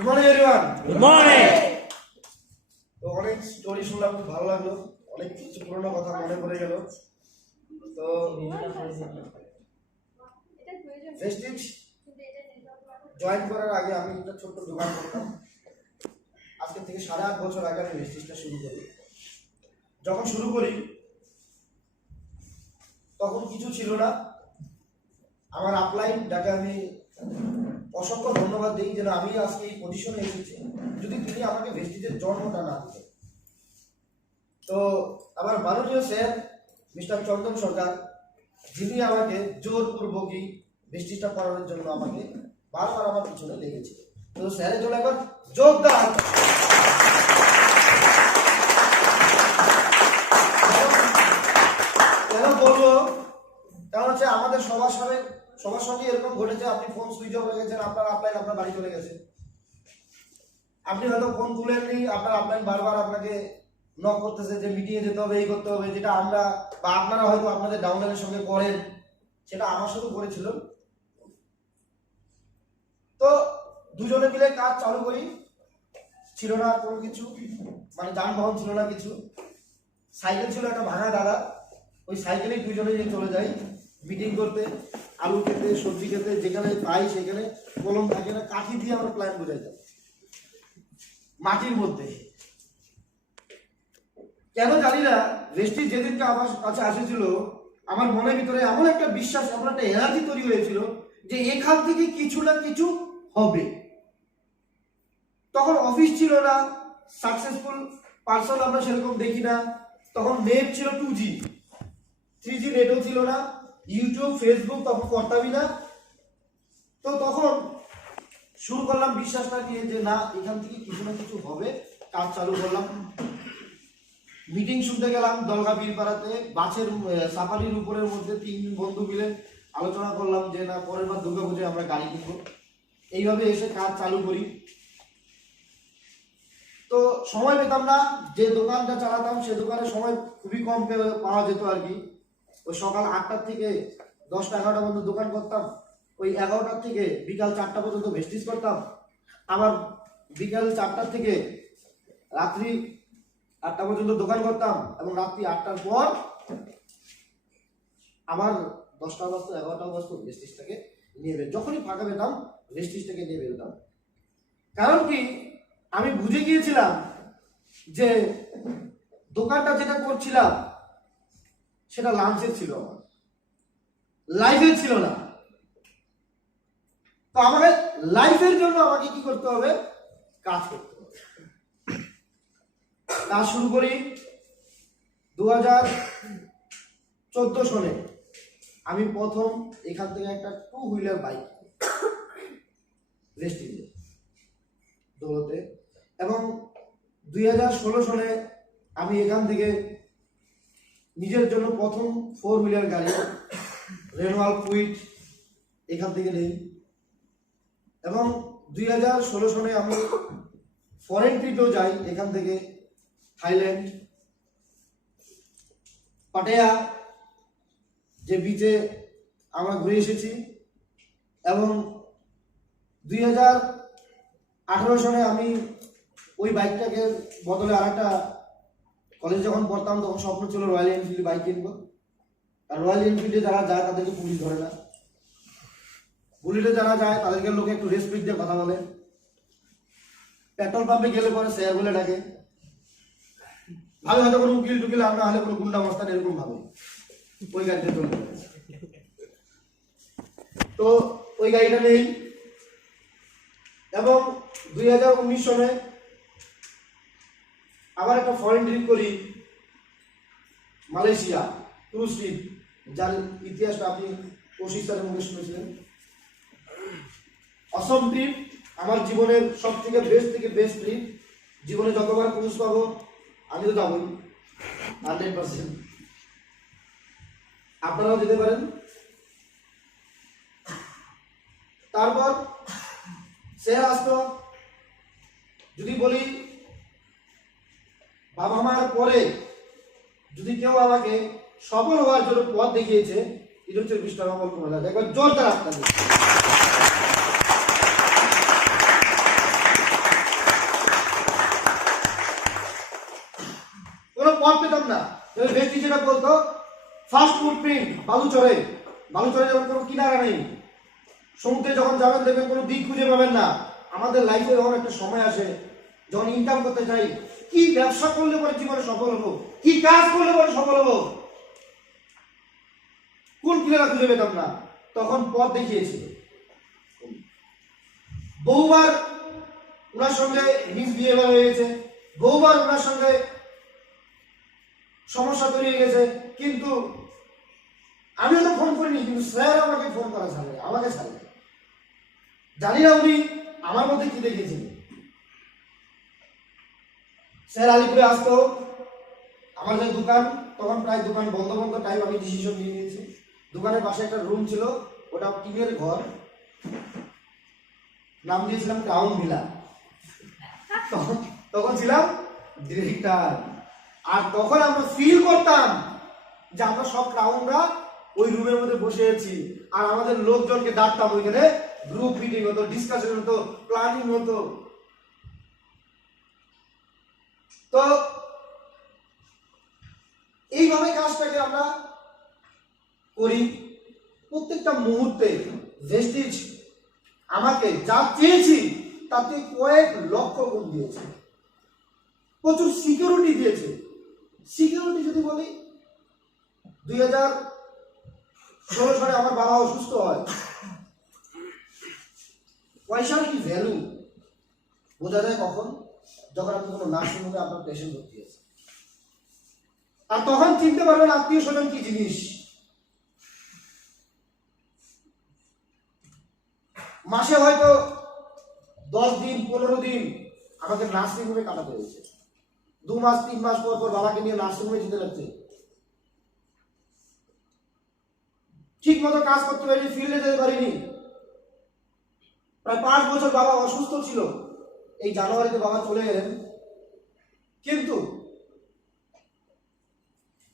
Good morning everyone. Good morning. তো অনেক story শুনলাম, খুব ভালো লাগলো, অনেক কিছু পুরনো কথা মনে পড়ে গেল। তো ভেস্টিজ জয়েন করার আগে আমি একটা ছোট্ট দোকান করতাম। আজকে থেকে 8.5 বছর আগে আমি ভেস্টিজটা শুরু করি। যখন শুরু করি তখন কিছু ছিল না। আমার আপলাইন যাকে আমি অসংখ্য ধন্যবাদ দিই যেন আমি আজকে এই পজিশনে এসেছি, যদি তিনি আমাকে ভেস্টিজের জন্মটা না দিতেন। তো আমার মাননীয় স্যার মিস্টার চন্দন সরকার, যিনি আমাকে জোরপূর্বকই ভেস্টিজটা করানোর জন্য আমাকে বারবার আমার পিছনে লেগেছিল। তো স্যারের জন্য একবার যোগদান। কেন বলবো, কারণ হচ্ছে আমাদের সবার সঙ্গে এরকম ঘটেছে, আপনি ফোন সুইচ অফ রেখেছেন, আপনার আপলাইন আপনার বাড়ি চলে গেছে, আপনি হয়তো ফোন তুলেননি, আপনার আপলাইন বারবার আপনাকে নক করতেছে যে মিটিংয়ে যেতে হবে, এই করতে হবে, যেটা আমরা বা আপনারা হয়তো আপনাদের ডাউনলাইনের সঙ্গে করেন, সেটা আমার সাথে করেছিল। তো দুজনে মিলে কাজ চালু করি, ছিল না কোনো কিছু, মানে যানবাহন ছিল না কিছু, সাইকেল ছিল একটা ভাঙা দাদা, ওই সাইকেলেই দুজনে নিয়ে চলে যাই মিটিং করতে, আলু খেতে, সবজি খেতে, যেখানে পাই সেখানে কলম থাকে না, কাঠি দিয়ে আমরা প্ল্যান বোঝাইতাম মাটির মধ্যে। কেন জানি না, ভেস্টিজ যেদিনকে আমার কাছে আসেছিল আমার মনের ভিতরে এমন একটা বিশ্বাস, এমন একটা এনার্জি তৈরি হয়েছিল যে এখান থেকে কিছু না কিছু হবে। তখন অফিস ছিল না, সাকসেসফুল পার্সন আমরা সেরকম দেখি না, তখন নেট ছিল 2G, 3G নেটও ছিল না, ইউটিউব ফেসবুক তখন করতামই না। তো তখন শুরু করলাম বিশ্বাসটা নিয়ে যে না, এখান থেকে কিছু না কিছু হবে, কাজ চালু করলাম। মিটিং শুনতে গেলাম দলগা বীরপাড়াতে, বাসের সাফারির উপরের মধ্যে 3 বন্ধু মিলে আলোচনা করলাম যে না, পরের বার দুর্গাপুজোয় আমরা গাড়ি কিনবো। এইভাবে এসে কাজ চালু করি। তো সময় পেতাম না, যে দোকানটা চালাতাম সে দোকানে সময় খুবই কম পাওয়া যেত আর কি। ওই সকাল 8টা থেকে 10টা 11টা পর্যন্ত দোকান করতাম, ওই 11টা থেকে বিকাল 4টা পর্যন্ত ভেস্টিজ করতাম, আবার বিকাল 4টা থেকে রাত্রি 8টা পর্যন্ত দোকান করতাম, এবং রাত্রি 8টার পর আবার 10টা বাজতো 11টা বাজতো ভেস্টিজটাকে নিয়ে বের, যখনই ফাঁকা পেতাম ভেস্টিজটাকে নিয়ে বেরোতাম। কারণ কি, আমি বুঝে গিয়েছিলাম যে দোকানটা যেটা করছিলাম সেটা লাঞ্চের ছিল, আমার লাইফের ছিল না। তো আমাকে লাইফের জন্য আমাকে কি করতে হবে, কাজ করতে হবে। কাজ শুরু করি 2014 সনে। আমি প্রথম এখান থেকে একটা 2 হুইলার বাইক ভেস্টিজে দৌড়তে, এবং 2016 সনে আমি এখান থেকে নিজের জন্য প্রথম 4 হুইলার গাড়ি রেনোয়াল কুইট এখান থেকে নেই। এবং 2016 সনে আমি ফরেন ট্রিপেও যাই, এখান থেকে থাইল্যান্ড, পাটায়া যে বিচে আমরা ঘুরে এসেছি। এবং 2018 সনে আমি ওই বাইকটাকে বদলে আরেকটা, কলেজ যখন পড়তাম তখন স্বপ্ন ছিল রয়্যাল এনফিল্ড বাইক কিনবো। আর রয়্যাল এনফিল্ডে যারা যায় তাদেরকে পুলিশ ধরে না, বুলেটে যারা যায় তাদেরকে লোকে একটু রেসপেক্ট দিয়ে কথা বলে, পেট্রোল পাম্পে গেলে পরে স্যার বলে ডাকে, ভাবে হয়তো কোনো উকিল টুকিল আর না হলে কোনো গুন্ডা মস্তান, এরকম ভাবে ওই গাড়িতে চলে যায়। তো ওই গাড়িটা নেই। এবং 2019 সনে আবার একটা ফরেন ট্রিপ করি, মালয়েশিয়া ক্রুজ ট্রিপ, যার ইতিহাসটা আপনি কোশিশ স্যারের মুখে শুনেছিলেন। অসম ট্রিপ, আমার জীবনের সব থেকে বেস্ট ট্রিপ। জীবনে যতবার ক্রুজ পাবো আমি তো যাবই 100%, আপনারাও যেতে পারেন। তারপর স্যার আসতো, যদি বলি বাবা মার পরে যদি কেউ আমাকে সফল হওয়ার জন্য পথ দেখিয়েছে, এটা হচ্ছে মিস্টার অমল কুমার দাস। একবার জোরদার আপনাদের। পেতাম না। ভেস্টি যেটা বলতো ফার্স্ট ফুটপ্রিন্ট বালুচরে যখন কোনো কিনারা নেই, সমুদ্রে যখন যাবেন দেখবেন কোনো দিক খুঁজে পাবেন না। আমাদের লাইফে যখন একটা সময় আসে যখন ইনকাম করতে চাই, কি ব্যবসা করলে পরে জীবনে সফল হবো, কি কাজ করলে পরে সফল হবো, কোন কিনারা খুঁজে পেতাম না, তখন পথ দেখিয়েছিল। বহুবার ওনার সঙ্গে মিসবিহেভিয়ার হয়ে গেছে, বহুবার ওনার সঙ্গে সমস্যা তৈরি হয়ে গেছে, কিন্তু আমিও তো ফোন করিনি, কিন্তু স্যার আমাকে ফোন করা ছাড়ে, আমাকে ছাড়ে। জানি না উনি আমার মধ্যে কি দেখেছেন। স্যার আলিপুরে আসতো, আমার যে দোকান তখন প্রায় দোকান বন্ধ টাইম, আমি ডিসিশন নিয়ে নিয়েছি। দোকানের পাশে একটা রুম ছিল, ওটা টিনের ঘর, নাম দিয়েছিলাম ক্রাউন ভিলা। তখন ছিলাম ডিরেক্টর। আর তখন আমরা ফিল করতাম যে আমরা সব ক্রাউনরা ওই রুমের মধ্যে বসে আছি, আর আমাদের লোকজনকে ডাকতাম, ওইখানে গ্রুপ মিটিং হতো, ডিসকাশন হতো, প্ল্যানিং হতো। তো এইভাবে কাজটাকে আমরা করি। প্রত্যেকটা মুহূর্তে ভেস্টিজ আমাকে যা চেয়েছি তাতে কয়েক লক্ষ গুণ দিয়েছে, প্রচুর সিকিউরিটি দিয়েছে। সিকিউরিটি যদি বলি, 2016 সালে আমার বাবা অসুস্থ হয়। পয়সার কি ভ্যালু বোঝা যায় কখন? যখন আপনি কোনো নার্সিং হোমে আপনার পেশেন্ট ভর্তি আছে, আর তখন চিনতে পারবেন আত্মীয় স্বজন কি জিনিস। মাসে হয়তো 10 দিন 15 দিন আমাকে নার্সিং হোমে কাটাতে হয়েছে। 2 মাস 3 মাস পর বাবাকে নিয়ে নার্সিং হোমে যেতে লাগছে। ঠিক মতো কাজ করতে পারিনি, ফিল্ডে যেতে পারিনি। প্রায় 5 বছর বাবা অসুস্থ ছিল। এই জানুয়ারিতে বাবা চলে গেলেন, কিন্তু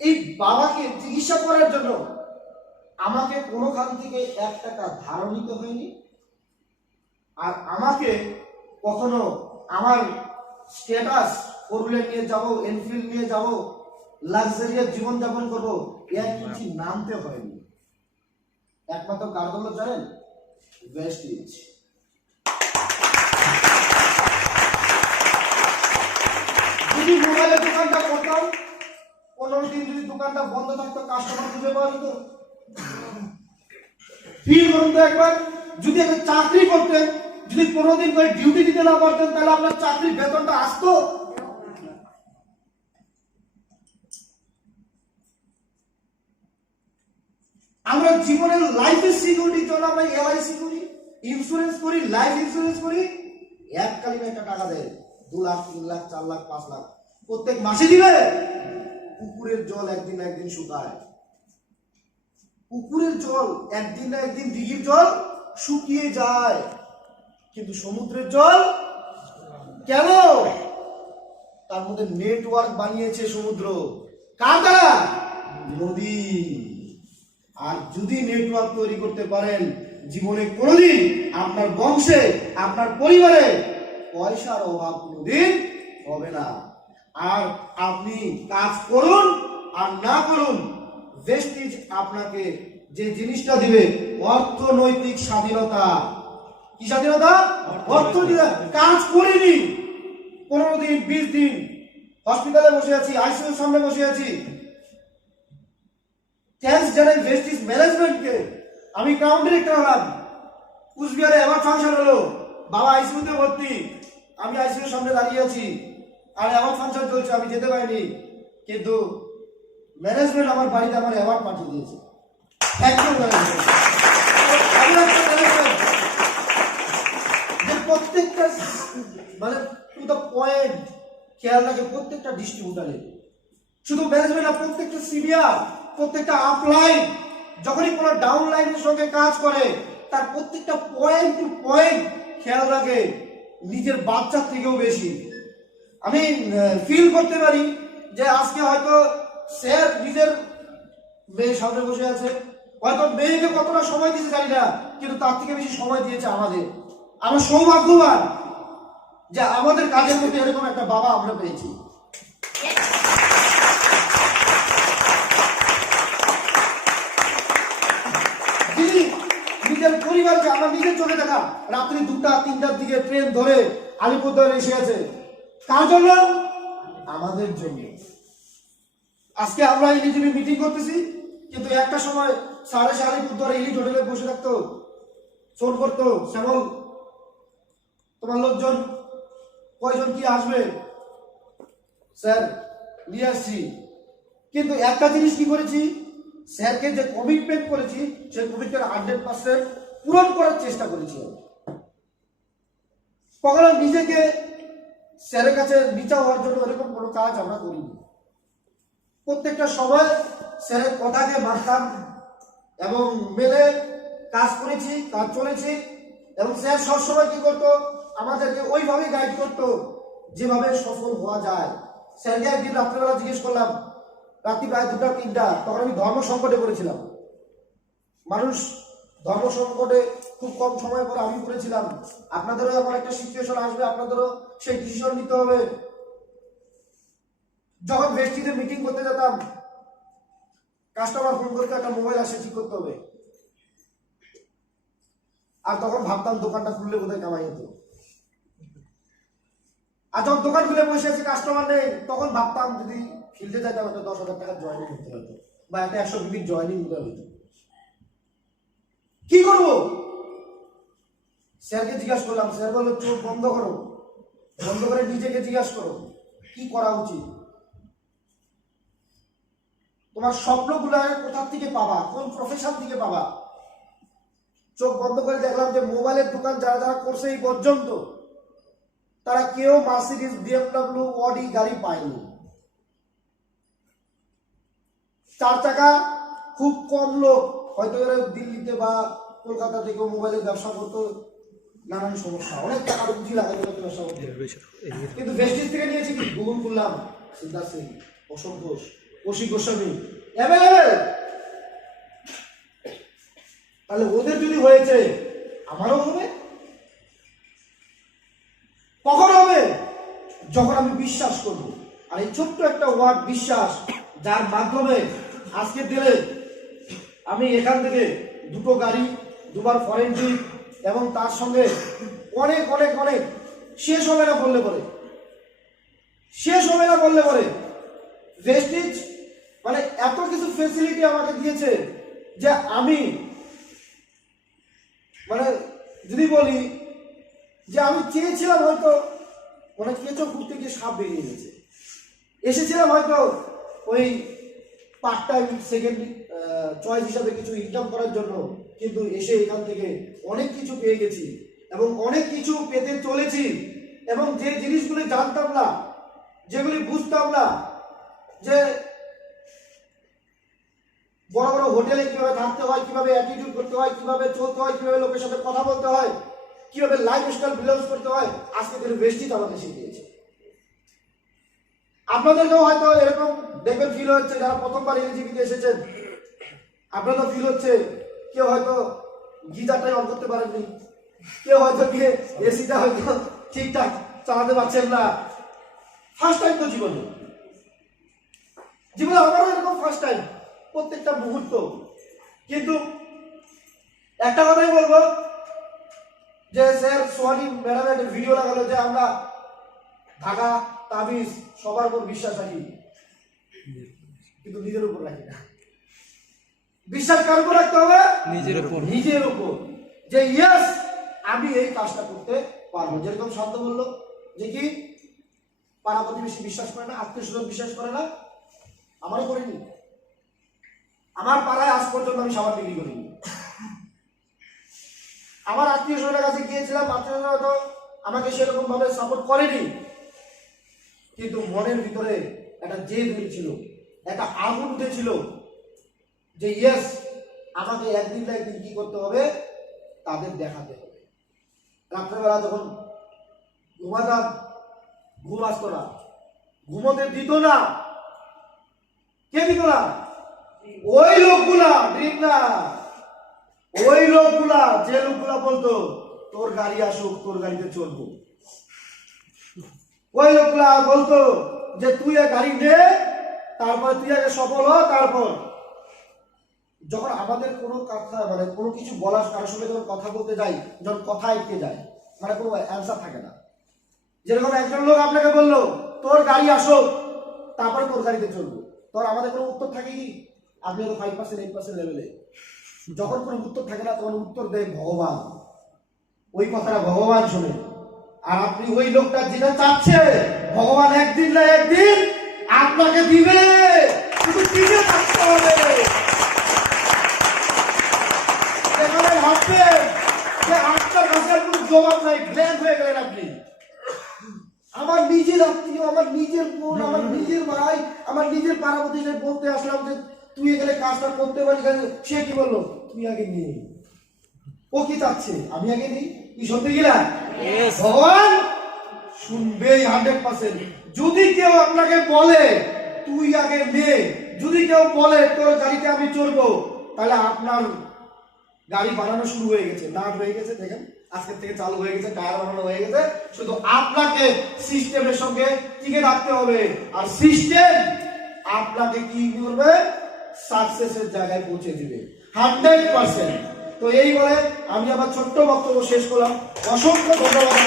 এই বাবাকে চিকিৎসা করার জন্য আমাকে কোনোখান থেকে 1 টাকা ধার নিতে হয়নি। আর আমাকে কখনো আমার স্ট্যাটাস 4 হুইলার নিয়ে যাব, এনফিল্ড নিয়ে যাব, লাক্সারিয়াস জীবনযাপন করবো, এর কিছু নামতে হয়নি। একমাত্র কার জন্য জানেন? ভেস্টিজ। যদি মোবাইলের দোকানটা করতাম, 15 দিন যদি দোকানটা বন্ধ থাকতো, কাস্টমার খুঁজে পাওয়া যেত? ফিল করুন তো একবার, যদি একটা চাকরি করতেন, যদি 15 দিন করে ডিউটি দিতে না পারতেন, তাহলে আপনার চাকরির বেতনটা আসতো? আমরা জীবনের লাইফের সিকিউরিটির জন্য আমরা এলআইসি করি, ইন্স্যুরেন্স করি, লাইফ ইন্স্যুরেন্স করি। এককালীন একটা টাকা দেয়, 2 লাখ 3 লাখ 4 লাখ 5 লাখ প্রত্যেক মাসে দিবে। পুকুরের জল একদিন না একদিন শুকায়। পুকুরের জল একদিন না একদিন, দিঘির জল শুকিয়ে যায়, কিন্তু সমুদ্রের জল কেন? তার মধ্যে নেটওয়ার্ক বানিয়েছে সমুদ্র। কার দ্বারা? নদী। আর যদি নেটওয়ার্ক তৈরি করতে পারেন, জীবনে কোনোদিন আপনার বংশে, আপনার পরিবারে পয়সার অভাব কোনোদিন হবে না। আর আপনি কাজ করুন আর না করুন, ভেস্টিজ আপনাকে যে জিনিসটা দিবে, অর্থনৈতিক স্বাধীনতা। কি স্বাধীনতা? অর্থনৈতিক। কাজ করিনি 15 দিন 20 দিন, হসপিটালে বসে আছি, আইসিইউর সামনে বসে আছি। থ্যাঙ্কস জানাই ভেস্টিজ ম্যানেজমেন্টকে। আমি ক্রাউন ডিরেক্টর হলাম, কুচবিহারে অ্যাওয়ার্ড ফাংশন হলো, বাবা আইসিইউতে ভর্তি, আমি আইসিইউর সামনে দাঁড়িয়ে আছি, আর অ্যাওয়ার্ড ফাংশন চলছে, আমি যেতে পারিনি, কিন্তু ম্যানেজমেন্ট আমার বাড়িতে আমার অ্যাওয়ার্ড পাঠিয়ে দিয়েছে। Thank you management. প্রত্যেকটা মানে টু দ্য পয়েন্ট খেয়াল রাখে, প্রত্যেকটা ডিস্ট্রিবিউটারে, শুধু ম্যানেজমেন্ট না, প্রত্যেকটা সিনিয়র, প্রত্যেকটা আপলাইন যখনই কোনো ডাউন লাইনের সঙ্গে কাজ করে, তার প্রত্যেকটা পয়েন্ট টু পয়েন্ট খেয়াল রাখে, নিজের বাচ্চার থেকেও বেশি। আমি ফিল করতে পারি যে আজকে হয়তো স্যার নিজের মেয়ের সামনে বসে আছে, হয়তো মেয়েকে কতটা সময় দিয়েছে জানি না, কিন্তু তার থেকে বেশি সময় দিয়েছে আমাদের। আমরা সৌভাগ্যবান যে আমাদের কাজের মধ্যে এরকম একটা বাবা আমরা পেয়েছি। আমার নিজের চোখে দেখা রাত্রি 2টা-3টার দিকে ট্রেন ধরে আলিপুরদুয়ারে এসে গেছে। কার জন্য? আমাদের জন্য। আজকে আমরা ইলিজিবি মিটিং করতেছি, কিন্তু একটা সময় স্যার এসে আলিপুরদুয়ারে ইলিট হোটেলে বসে থাকতো, ফোন করতো, শ্যামল তোমার লোকজন কয়জন কি আসবে? স্যার নিয়ে আসছি। কিন্তু একটা জিনিস কি করেছি, স্যারকে যে কমিটমেন্ট করেছি সেই কমিটমেন্ট 100% পূরণ করার চেষ্টা করেছি। কখনো নিজেকে স্যারের কাছে নিচা হওয়ার জন্য এরকম কোনো কাজ আমরা করিনি। প্রত্যেকটা সময় স্যারের কথাকে মানতাম এবং মেলে কাজ করেছি, কাজ চলেছি। এবং স্যার সবসময় কি করতো, আমাদেরকে ওইভাবে গাইড করতো যেভাবে সফল হওয়া যায়। স্যারকে একদিন রাত্রেবেলা জিজ্ঞেস করলাম, রাত্রি প্রায় 2টা-3টা, তখন আমি ধর্ম সংকটে পড়েছিলাম। মানুষ ধর্ম সংকটে খুব কম সময় পরে আমি পড়েছিলাম। আপনাদেরও এমন একটা সিচুয়েশন আসবে, আপনাদেরও সেই ডিসিশন নিতে হবে। যখন ভেস্টিতে মিটিং করতে যেতাম, কাস্টমার ফোন করতে একটা মোবাইল আসে, ঠিক করতে হবে। আর তখন ভাবতাম দোকানটা খুললে বোধহয় কামাই হতো। আর যখন দোকান খুলে বসে আছে, কাস্টমার নেই, তখন ভাবতাম যদি ফিল্ডে যাইতাম একটা 10,000 টাকা জয়েনিং করতে হতো, বা একটা 100 মিনিট জয়েনিং করতে হতো। কি করবো? স্যারকে জিজ্ঞাসা করলাম, স্যার বললো চোখ বন্ধ করো, বন্ধ করে নিজেকে জিজ্ঞাসা করো কি করা উচিত। তোমার স্বপ্নগুলা কোথা থেকে পাবা, কোন প্রফেশন থেকে পাবা। চোখ বন্ধ করে দেখলাম যে মোবাইলের দোকান যারা যারা করছে এই পর্যন্ত, তারা কেউ মার্সিডিজ, বিএমডব্লিউ, অডি গাড়ি পায়নি। 4 চাকা খুব কম লোক, হয়তো এরা দিল্লিতে বা কলকাতা থেকে মোবাইলের ব্যবসা করতো, নানান সমস্যা, অনেক টাকা পুঁজি লাগাতে ব্যবসা করতো। কিন্তু ভেস্টিজ থেকে নিয়েছি কি, গুগল করলাম, সিদ্ধার্থ সিং, অশোক ঘোষ, কৌশিক গোস্বামী অ্যাভেলেবেল। তাহলে ওদের যদি হয়েছে আমারও হবে। কখন হবে? যখন আমি বিশ্বাস করব। আর এই ছোট্ট একটা ওয়ার্ড বিশ্বাস, যার মাধ্যমে আজকে দিলে আমি এখান থেকে 2টো গাড়ি, 2বার ফরেন ট্রিপ, এবং তার সঙ্গে অনেক অনেক অনেক শেষ হবে না বললে পরে, শেষ হবে না বললে পরে ভেস্টিজ মানে এত কিছু ফেসিলিটি আমাকে দিয়েছে যে আমি মানে যদি বলি যে আমি চেয়েছিলাম হয়তো অনেক কেঁচো ঘুরতে গিয়ে সাপ বেরিয়ে গেছে, এসেছিলাম হয়তো ওই পার্ট টাইম সেকেন্ড চয়েস হিসাবে কিছু ইনকাম করার জন্য, কিন্তু এসে এখান থেকে অনেক কিছু পেয়ে গেছি এবং অনেক কিছু পেতে চলেছি। এবং যে জিনিসগুলি জানতাম না, যেগুলি বুঝতাম না, যে বড় বড় হোটেলে কিভাবে থাকতে হয়, কিভাবে অ্যাটিটিউড করতে হয়, কিভাবে চলতে হয়, কিভাবে লোকের সাথে কথা বলতে হয়, কিভাবে লাইফস্টাইল বিলংস করতে হয়, আজকে তিনি ভেস্টিজ আমাকে শিখিয়েছে। আপনাদেরকেও হয়তো এরকম দেখবেন ফিল হচ্ছে, যারা প্রথমবার এলজিবিতে এসেছেন, আপনাদের ফিল হচ্ছে কেউ হয়তো গিজারটাই অন করতে পারেননি, কেউ হয়তো গিয়ে এসিটা হয়তো ঠিকঠাক চালাতে পারছেন না। ফার্স্ট টাইম তো জীবনে, জীবনে আমারও এরকম ফার্স্ট টাইম, প্রত্যেকটা মুহূর্ত। কিন্তু একটা কথাই বলবো যে স্যার সোহানি ম্যাডামের একটা ভিডিও লাগালো যে আমরা ঢাকা তাবিজ সবার উপর বিশ্বাস রাখি, কিন্তু নিজের উপর রাখি না। বিশ্বাস কার উপর রাখতে হবে? নিজের উপর, যে ইয়েস আমি এই কাজটা করতে পারবো। যেরকম শব্দ বললো যে কি পাড়া প্রতিবেশী বিশ্বাস করে না, আত্মীয় স্বজন বিশ্বাস করে না, আমারও করিনি। আমার পাড়ায় আজ পর্যন্ত আমি সাবান বিক্রি করিনি। আমার আত্মীয় স্বজনের কাছে গিয়েছিলাম, আত্মীয় স্বজন হয়তো আমাকে সেরকম ভাবে সাপোর্ট করেনি, কিন্তু মনের ভিতরে একটা জেদ হয়েছিল, একটা আগুন উঠেছিল যে ইয়েস আমাকে একদিন না একদিন কি করতে হবে, তাদের দেখাতে হবে। রাত্রেবেলা যখন ঘুমাতাম, ঘুম আসতো না, ঘুমোতে দিত না। কে দিত না? ওই লোকগুলা, ঠিক না, ওই লোকগুলা, যে লোকগুলা বলতো তোর গাড়ি আসুক, তোর গাড়িতে চলবো। ওই লোকগুলা বলতো যে তুই গাড়ি নে, তারপর তুই আগে সফল হ, তারপর যখন আমাদের কোনো কথা মানে কোনো কিছু বলার কারোর সঙ্গে যখন কথা বলতে যাই, যখন কথা আটকে যায়, মানে কোনো অ্যান্সার থাকে না। যেরকম একজন লোক আপনাকে বললো তোর গাড়ি আসো, তারপরে তোর গাড়িতে চলবো, তোর আমাদের কোনো উত্তর থাকে কি? আপনি হয়তো 5% 8% লেভেলে, যখন কোনো উত্তর থাকে না তখন উত্তর দেয় ভগবান। ওই কথাটা ভগবান শোনে। আর আপনি ওই লোকটা যেটা চাচ্ছে, ভগবান একদিন না একদিন আপনাকে দিবে, শুধু টিকে থাকতে হবে। এখানে ভাববেন যে আপনার কাছে আর কোনো জবাব নাই, ব্ল্যাঙ্ক হয়ে গেলেন আপনি। আমার নিজের আত্মীয়, আমার নিজের বোন, আমার নিজের ভাই, আমার নিজের পাড়া প্রতিবেশী বলতে আসলাম যে তুই এখানে কাজটা করতে পারিস, সে কি বললো তুই আগে নিয়ে। ও কি চাচ্ছে আমি আগে নিই? কি সত্যি কিনা? ভগবান শুনবেই 100%। যদি কেউ আপনাকে বলে তুই আগে নে, যদি কেউ বলে তোর গাড়িতে আমি চড়বো, তাহলে আপনার গাড়ি বানানো শুরু হয়ে গেছে, নাট হয়ে গেছে, দেখেন আজকের থেকে চালু হয়ে গেছে, টায়ার বানানো হয়ে গেছে। শুধু আপনাকে সিস্টেমের সঙ্গে টিকে রাখতে হবে, আর সিস্টেম আপনাকে কি করবে? সাকসেসের জায়গায় পৌঁছে দিবে 100%। তো এই বলে আমি আমার ছোট্ট বক্তব্য শেষ করলাম। অসংখ্য ধন্যবাদ।